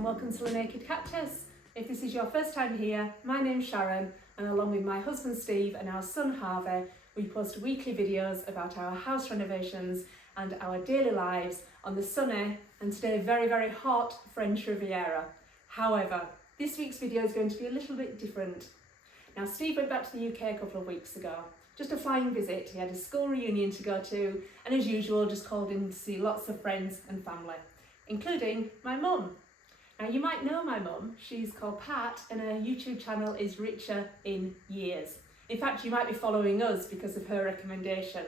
and welcome to The Naked Cactus. If this is your first time here, my name's Sharon, and along with my husband Steve and our son Harvey, we post weekly videos about our house renovations and our daily lives on the sunny and today very, very hot French Riviera. However, this week's video is going to be a little bit different. Now, Steve went back to the UK a couple of weeks ago. Just a flying visit. He had a school reunion to go to, and as usual, just called in to see lots of friends and family, including my mum. Now, you might know my mum. She's called Pat, and her YouTube channel is Richer in Years. In fact, you might be following us because of her recommendation.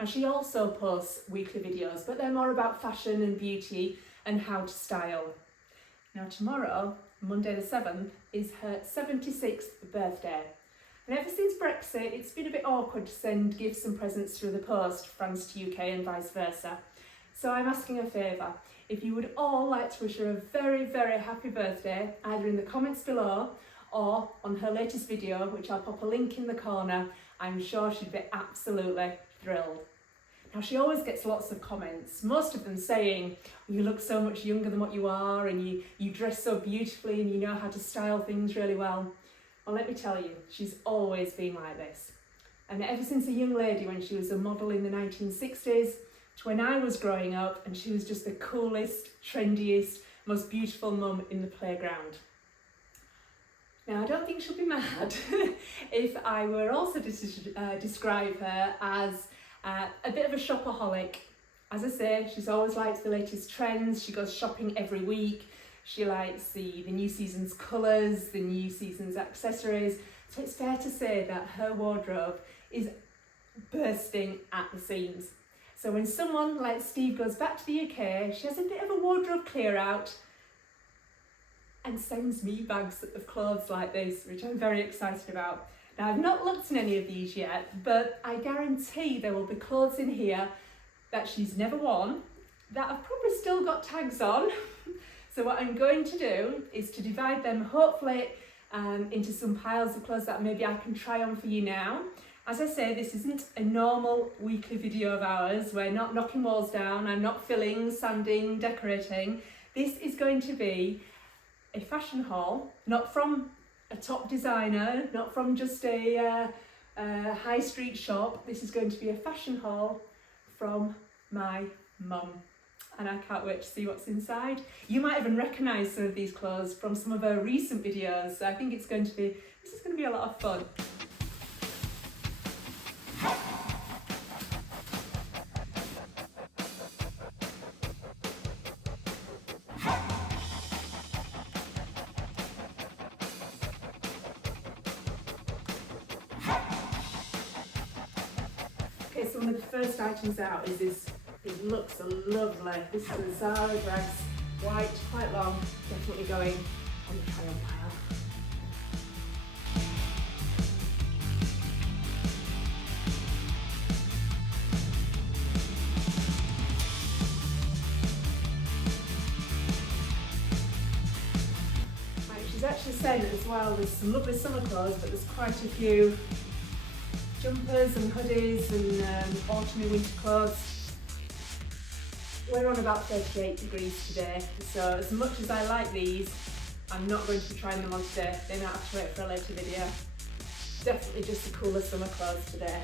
Now, she also posts weekly videos, but they're more about fashion and beauty and how to style. Now, tomorrow, Monday the 7th, is her 76th birthday. And ever since Brexit, it's been a bit awkward to send gifts and presents through the post, France to UK and vice versa. So I'm asking a favour. If you would all like to wish her a very, very happy birthday, either in the comments below or on her latest video, which I'll pop a link in the corner, I'm sure she'd be absolutely thrilled. Now, she always gets lots of comments, most of them saying, you look so much younger than what you are, and you dress so beautifully and you know how to style things really well. Well, let me tell you, she's always been like this. And ever since a young lady, when she was a model in the 1960s, to when I was growing up, and she was just the coolest, trendiest, most beautiful mum in the playground. Now, I don't think she'll be mad if I were also to describe her as a bit of a shopaholic. As I say, she's always liked the latest trends. She goes shopping every week. She likes the new season's colours, the new season's accessories. So it's fair to say that her wardrobe is bursting at the seams. So when someone like Steve goes back to the UK, she has a bit of a wardrobe clear out and sends me bags of clothes like this, which I'm very excited about. Now, I've not looked in any of these yet, but I guarantee there will be clothes in here that she's never worn, that have probably still got tags on. So what I'm going to do is to divide them hopefully into some piles of clothes that maybe I can try on for you now. As I say, this isn't a normal weekly video of ours. We're not knocking walls down. I'm not filling, sanding, decorating. This is going to be a fashion haul, not from a top designer, not from just a high street shop. This is going to be a fashion haul from my mum. And I can't wait to see what's inside. You might even recognise some of these clothes from some of her recent videos. I think this is going to be a lot of fun. Okay, so one of the first items out is this. It looks lovely. This is a Zara dress, white, quite long, definitely going on the try-on pile. Right, she's actually sent as well, there's some lovely summer clothes, but there's quite a few jumpers and hoodies and autumn and winter clothes. We're on about 38 degrees today, so as much as I like these, I'm not going to be trying them on today. They might have to wait for a later video. Definitely just the cooler summer clothes today.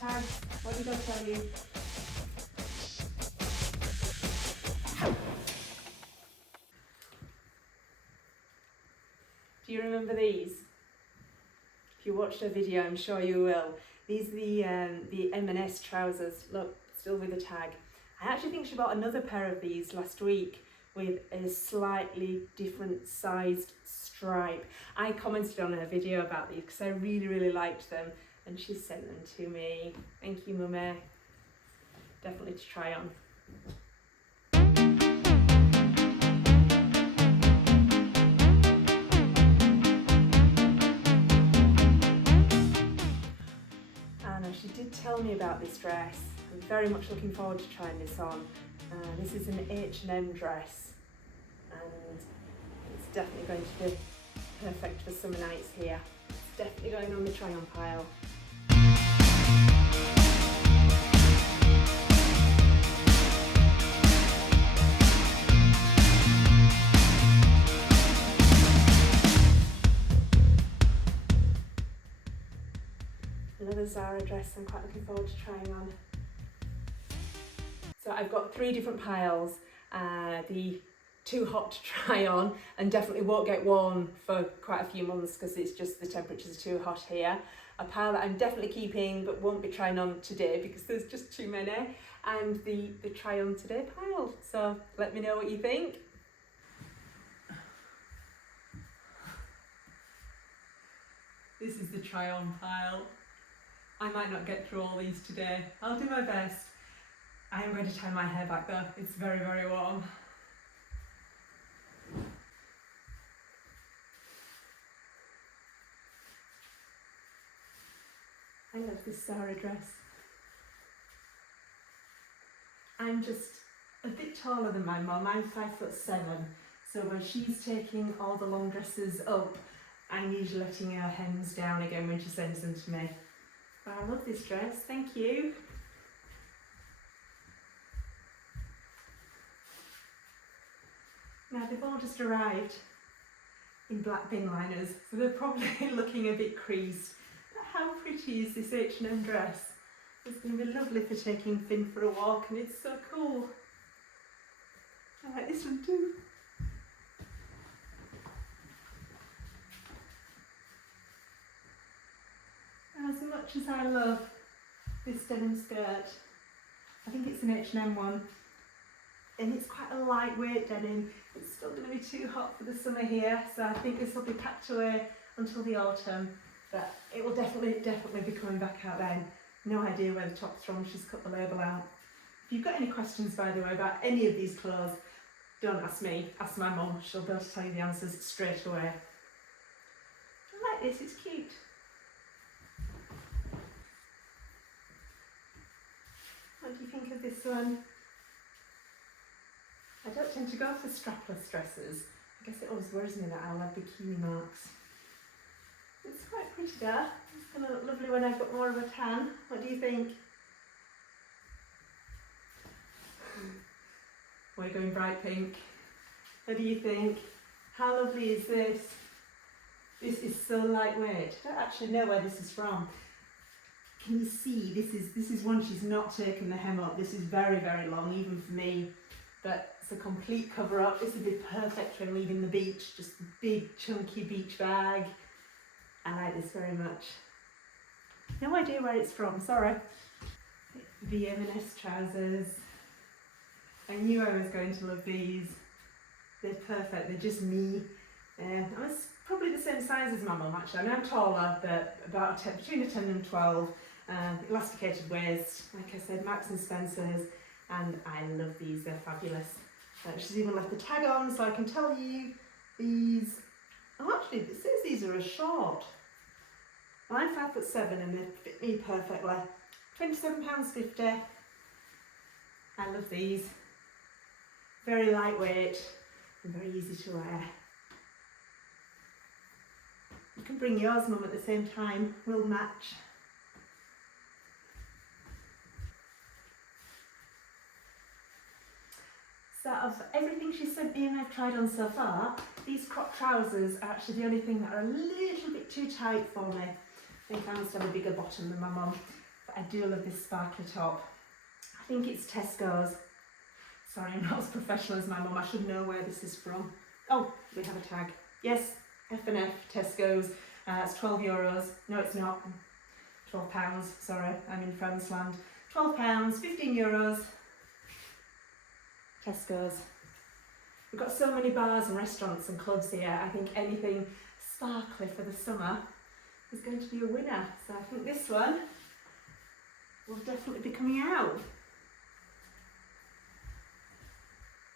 Tags, what did I tell you? Do you remember these? If you watched her video, I'm sure you will. These are the M&S trousers. Look, still with the tag. I actually think she bought another pair of these last week with a slightly different sized stripe. I commented on her video about these because I really liked them, and she sent them to me. Thank you, Mummy. Definitely to try on. And she did tell me about this dress. I'm very much looking forward to trying this on. This is an H&M dress, and it's definitely going to be perfect for summer nights here. It's definitely going on the try on pile. Another Zara dress I'm quite looking forward to trying on. So I've got 3 different piles. The too hot to try on and definitely won't get worn for quite a few months because it's just the temperatures are too hot here. A pile that I'm definitely keeping but won't be trying on today because there's just too many. And the try on today pile. So let me know what you think. This is the try on pile. I might not get through all these today. I'll do my best. I am going to tie my hair back though. It's very warm. I love this Zara dress. I'm just a bit taller than my mum. I'm 5'7", so when she's taking all the long dresses up, I'm usually letting her hems down again when she sends them to me. But I love this dress, thank you. Now they've all just arrived in black bin liners, so they're probably looking a bit creased. But how pretty is this H&M dress? It's going to be lovely for taking Finn for a walk, and it's so cool. I like this one too. As much as I love this denim skirt, I think it's an H&M one, and it's quite a lightweight denim. It's still going to be too hot for the summer here, so I think this will be packed away until the autumn, but it will definitely be coming back out then. No idea where the top's from, she's cut the label out. If you've got any questions, by the way, about any of these clothes, don't ask me, ask my mum, she'll be able to tell you the answers straight away. I like this, it's cute. What do you think of this one? I don't tend to go for strapless dresses. I guess it always worries me that I'll have bikini marks. It's quite pretty there. It's going to look lovely when I've got more of a tan. What do you think? We're going bright pink. What do you think? How lovely is this? This is so lightweight. I don't actually know where this is from. Can you see, this is one she's not taken the hem up. This is very long, even for me. But it's a complete cover up. This would be perfect when leaving the beach. Just a big chunky beach bag. I like this very much. No idea where it's from, sorry. The M&S trousers. I knew I was going to love these. They're perfect, they're just me. I was probably the same size as my mum actually. I mean, I'm taller, but about between a 10 and 12. Elasticated waist, like I said, Marks and Spencer's, and I love these, they're fabulous. She's even left the tag on, so I can tell you these. Oh, actually, it says these are a short. Well, I'm 5'7" and they fit me perfectly. £27.50. I love these. Very lightweight and very easy to wear. You can bring yours, Mum, at the same time. We'll match. So of everything she sent me and I've tried on so far, these crop trousers are actually the only thing that are a little bit too tight for me. I think I must have a bigger bottom than my mum, but I do love this sparkly top. I think it's Tesco's. Sorry, I'm not as professional as my mum, I should know where this is from. Oh, we have a tag. Yes, F&F, Tesco's. It's €12. No, it's not. £12, sorry, I'm in France land. £12, €15. Tesco's. We've got so many bars and restaurants and clubs here. I think anything sparkly for the summer is going to be a winner. So I think this one will definitely be coming out.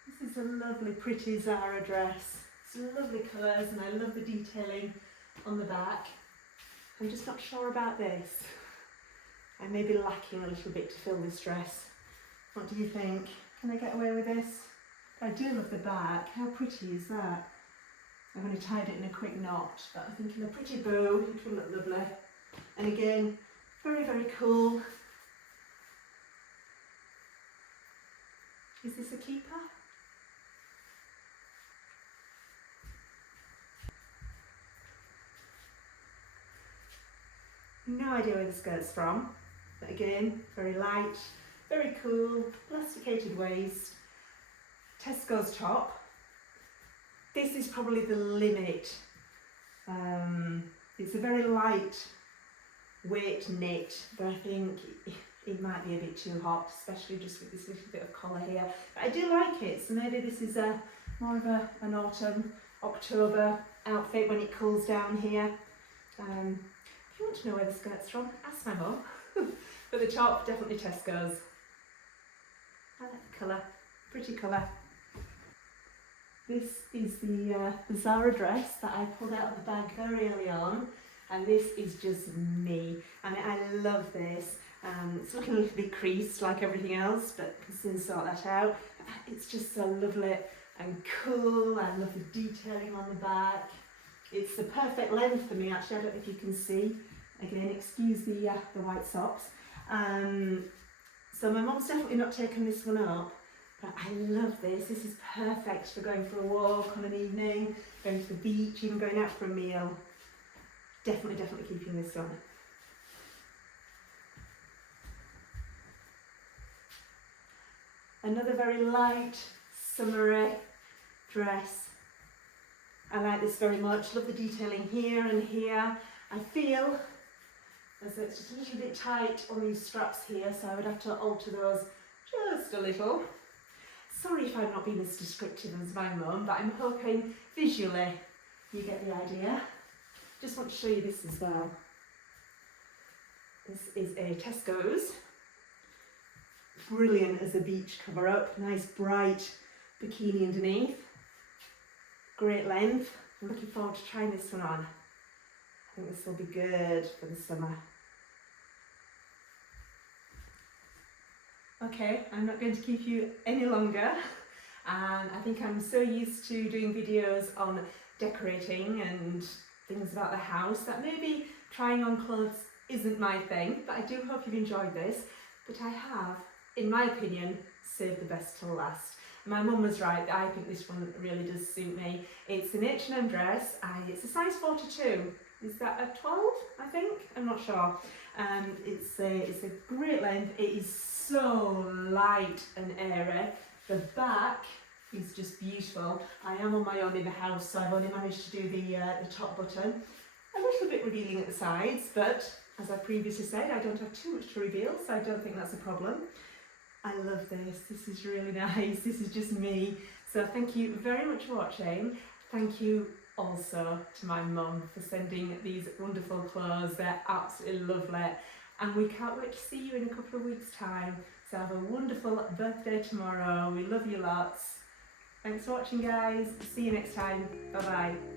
This is a lovely, pretty Zara dress. It's lovely colours and I love the detailing on the back. I'm just not sure about this. I may be lacking a little bit to fill this dress. What do you think? Can I get away with this? I do love the back. How pretty is that? I've only tied it in a quick knot, but I think in a pretty bow it will look lovely. And again, very, very cool. Is this a keeper? No idea where the skirt's from, but again, very light, very cool, elasticated waist, Tesco's top. This is probably the limit. It's a very light weight knit, but I think it might be a bit too hot, especially just with this little bit of collar here. But I do like it, so maybe this is more of an autumn, October outfit when it cools down here. If you want to know where the skirt's from, ask my mum. But the top, definitely Tesco's. I like the colour, pretty colour. This is the Zara dress that I pulled out of the bag very early on, and this is just me. I love this. It's looking a little bit creased like everything else, but I can soon sort that out. It's just so lovely and cool. I love the detailing on the back. It's the perfect length for me actually. I don't know if you can see. Again, excuse the white socks. So my mum's definitely not taken this one up, but I love this. This is perfect for going for a walk on an evening, going to the beach, even going out for a meal. Definitely keeping this on. Another very light, summery dress. I like this very much. Love the detailing here and here. I feel as though it's just a little bit tight on these straps here, so I would have to alter those just a little. Sorry if I'm not being as descriptive as my mum, but I'm hoping visually you get the idea. Just want to show you this as well. This is a Tesco's. Brilliant as a beach cover up. Nice bright bikini underneath. Great length. I'm looking forward to trying this one on. I think this will be good for the summer. Okay, I'm not going to keep you any longer. And I think I'm so used to doing videos on decorating and things about the house that maybe trying on clothes isn't my thing, but I do hope you've enjoyed this. But I have, in my opinion, saved the best till last. My mum was right, I think this one really does suit me. It's an H&M dress, it's a size 42. Is that a 12, I think? I'm not sure. It's a great length. It is so light and airy. The back is just beautiful. I am on my own in the house, so I've only managed to do the top button. A little bit revealing at the sides, but as I previously said, I don't have too much to reveal, so I don't think that's a problem. I love this. This is really nice. This is just me. So thank you very much for watching. Thank you also to my mum for sending these wonderful clothes. They're absolutely lovely. And we can't wait to see you in a couple of weeks' time. So have a wonderful birthday tomorrow. We love you lots. Thanks for watching, guys. See you next time. Bye-bye.